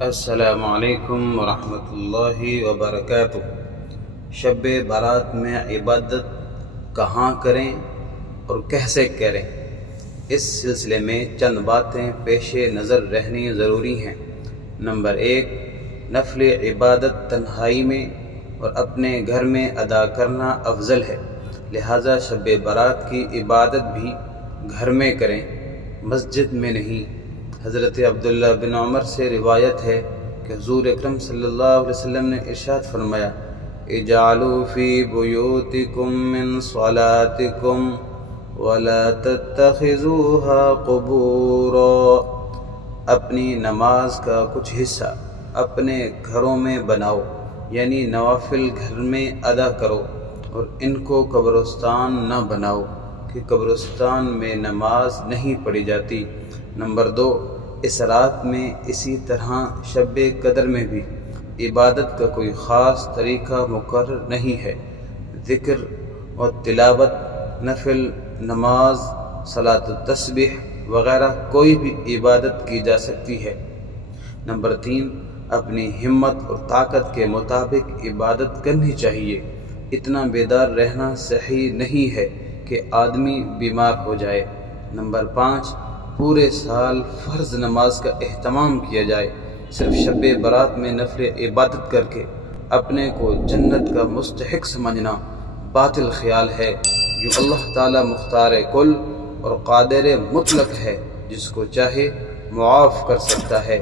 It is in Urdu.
السلام علیکم ورحمۃ اللہ وبرکاتہ۔ شب برات میں عبادت کہاں کریں اور کیسے کریں، اس سلسلے میں چند باتیں پیش نظر رہنی ضروری ہیں۔ نمبر 1، نفل عبادت تنہائی میں اور اپنے گھر میں ادا کرنا افضل ہے، لہٰذا شب برات کی عبادت بھی گھر میں کریں، مسجد میں نہیں۔ حضرت عبداللہ بن عمر سے روایت ہے کہ حضور اکرم صلی اللہ علیہ وسلم نے ارشاد فرمایا، اجعلوا فی بیوتکم من صلاتکم ولا تتخذوها قبورا، اپنی نماز کا کچھ حصہ اپنے گھروں میں بناؤ، یعنی نوافل گھر میں ادا کرو، اور ان کو قبرستان نہ بناؤ کہ قبرستان میں نماز نہیں پڑھی جاتی۔ نمبر 2، اس رات میں اسی طرح شب قدر میں بھی عبادت کا کوئی خاص طریقہ مقرر نہیں ہے۔ ذکر و تلاوت، نفل نماز، صلاۃ التسبیح وغیرہ کوئی بھی عبادت کی جا سکتی ہے۔ نمبر 3، اپنی ہمت اور طاقت کے مطابق عبادت کرنی چاہیے۔ اتنا بیدار رہنا صحیح نہیں ہے کہ آدمی بیمار ہو جائے۔ نمبر 5، پورے سال فرض نماز کا اہتمام کیا جائے، صرف شب برات میں نفل عبادت کر کے اپنے کو جنت کا مستحق سمجھنا باطل خیال ہے۔ جو اللہ تعالی مختار کل اور قادر مطلق ہے، جس کو چاہے معاف کر سکتا ہے۔